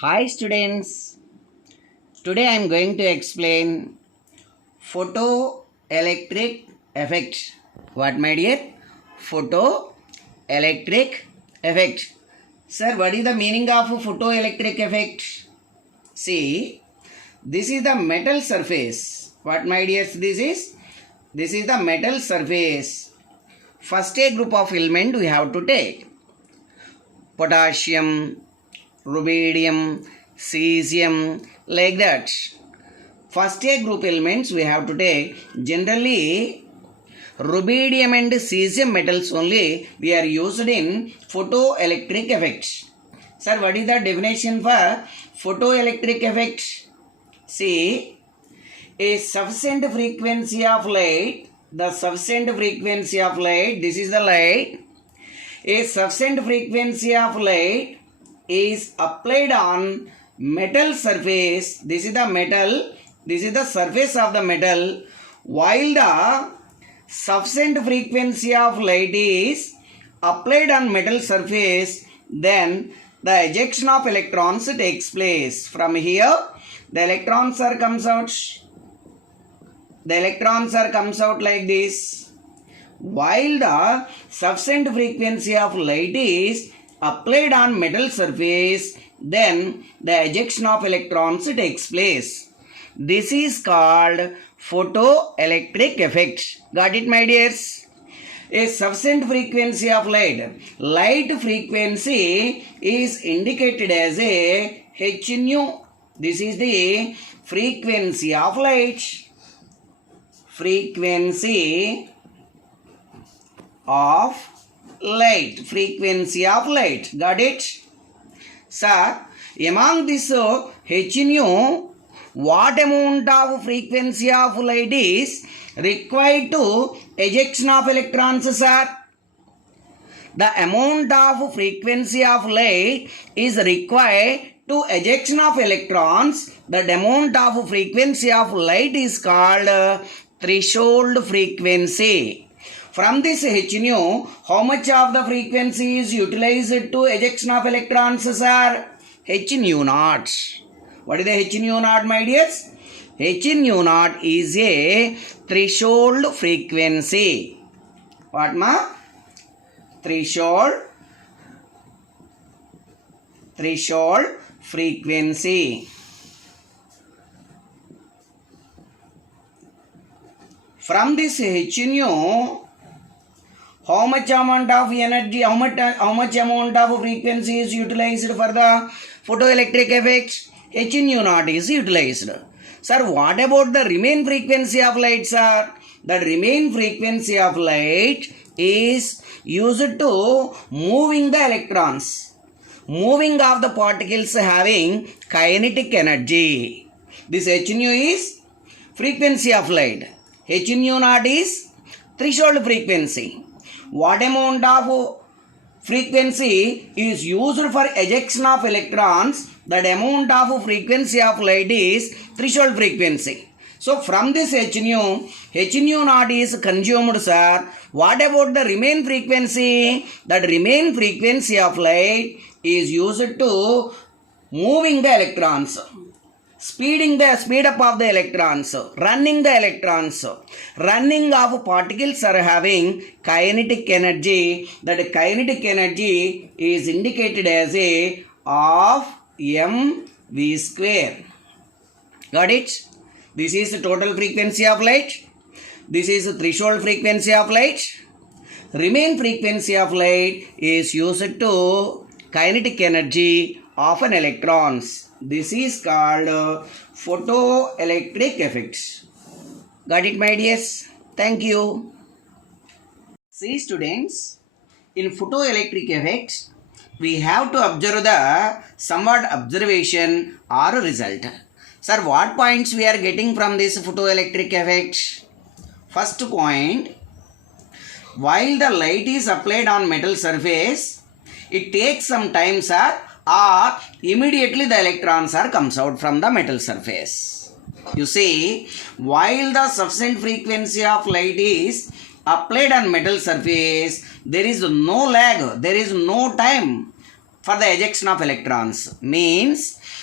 Hi students, today I am going to explain photoelectric effect. What my dear? Photoelectric effect. Sir, what is the meaning of photoelectric effect? See, this is the metal surface. What my dears this is? This is the metal surface. First a group of element we have to take. Potassium, rubidium, cesium, like that. First A group elements we have to take. Generally, rubidium and cesium metals only we are used in photoelectric effects. Sir, what is the definition for photoelectric effect? See, a sufficient frequency of light, this is the light. A sufficient frequency of light is applied on metal surface. This is the metal. This is the surface of the metal. While the sufficient frequency of light is applied on metal surface, then the ejection of electrons takes place. From here, the electrons are comes out. The electrons are comes out like this. While the sufficient frequency of light is applied on metal surface, then the ejection of electrons takes place. This is called photoelectric effect. Got it, my dears? A sufficient frequency of light. Light frequency is indicated as a h nu. This is the frequency of light. Frequency of light. Frequency of light. Got it? Sir, among this h nu, what amount of frequency of light is required to ejection of electrons, sir? The amount of frequency of light is required to ejection of electrons. The amount of frequency of light is called threshold frequency. From this h nu, how much of the frequency is utilized to ejection of electrons, sir? H nu naught. What is the h nu naught, my dears? H nu naught is a threshold frequency. What ma? Threshold frequency. From this h nu, how much amount of energy, how much amount of frequency is utilized for the photoelectric effect? H nu naught is utilized. Sir, what about the remaining frequency of light, sir? The remaining frequency of light is used to moving the electrons, moving of the particles having kinetic energy. This h nu is frequency of light. H nu naught is threshold frequency. What amount of frequency is used for ejection of electrons? That amount of frequency of light is threshold frequency. So from this h nu naught is consumed, sir. What about the remaining frequency? That remaining frequency of light is used to moving the electrons, speed up of the electrons, running the electrons. Running of particles are having kinetic energy. That kinetic energy is indicated as a of mv square. Got it? This is the total frequency of light. This is the threshold frequency of light. Remaining frequency of light is used to kinetic energy of an electrons. This is called photoelectric effect. Got it, my dears? Thank you. See, students, in photoelectric effects, we have to observe the somewhat observation or result. Sir, what points we are getting from this photoelectric effect? First point, while the light is applied on metal surface, it takes some time, sir, or immediately the electrons are comes out from the metal surface. You see, while the sufficient frequency of light is applied on metal surface, there is no lag, there is no time for the ejection of electrons. Means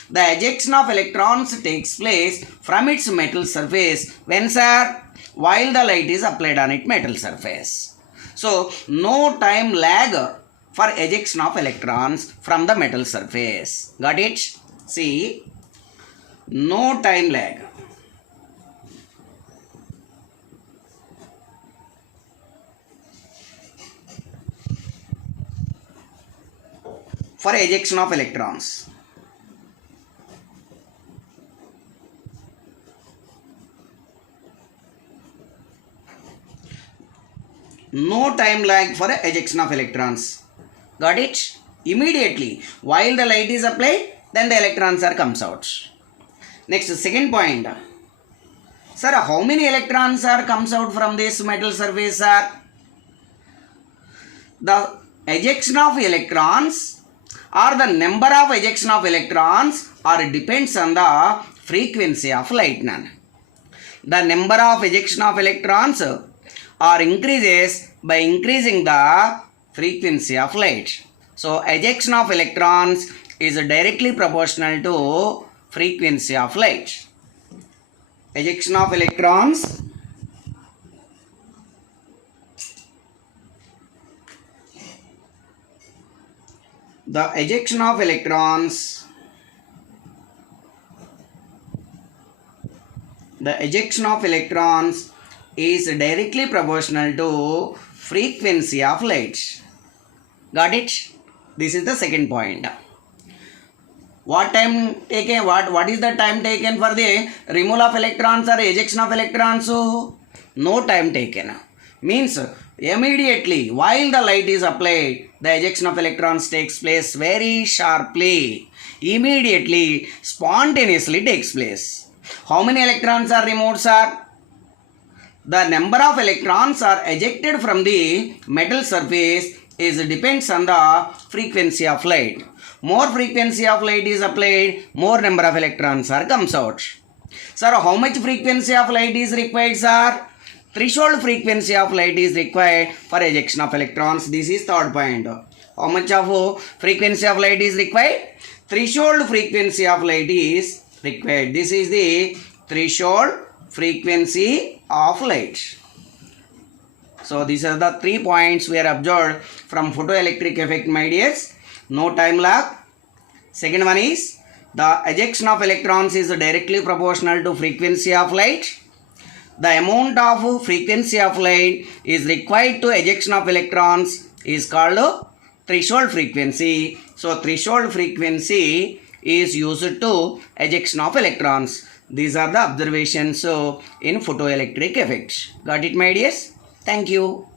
the ejection of electrons takes place from its metal surface when, sir? While the light is applied on its metal surface. So no time lag for ejection of electrons from the metal surface. Got it? See, no time lag. For ejection of electrons. No time lag for ejection of electrons. Got it? Immediately, while the light is applied, then the electrons are comes out. Next, second point. Sir, how many electrons are comes out from this metal surface, sir? The ejection of electrons or the number of ejection of electrons or depends on the frequency of light. The number of ejection of electrons or increases by increasing the frequency of light. So ejection of electrons is directly proportional to frequency of light. Ejection of electrons the ejection of electrons is directly proportional to frequency of light. Got it? This is the second point. What time taken? What is the time taken for the removal of electrons or ejection of electrons? No time taken. Means immediately while the light is applied, the ejection of electrons takes place very sharply. Immediately, spontaneously takes place. How many electrons are removed, sir? The number of electrons are ejected from the metal surface is depends on the frequency of light. More frequency of light is applied, more number of electrons are comes out. Sir, how much frequency of light is required, sir? Threshold frequency of light is required for ejection of electrons. This is third point. How much of frequency of light is required? Threshold frequency of light is required. This is the threshold frequency of light. So these are the 3 points we are observed from photoelectric effect, my dears. No time lag. Second one is the ejection of electrons is directly proportional to frequency of light. The amount of frequency of light is required to ejection of electrons is called threshold frequency. So threshold frequency is used to ejection of electrons. These are the observations in photoelectric effect. Got it, my dears? Thank you.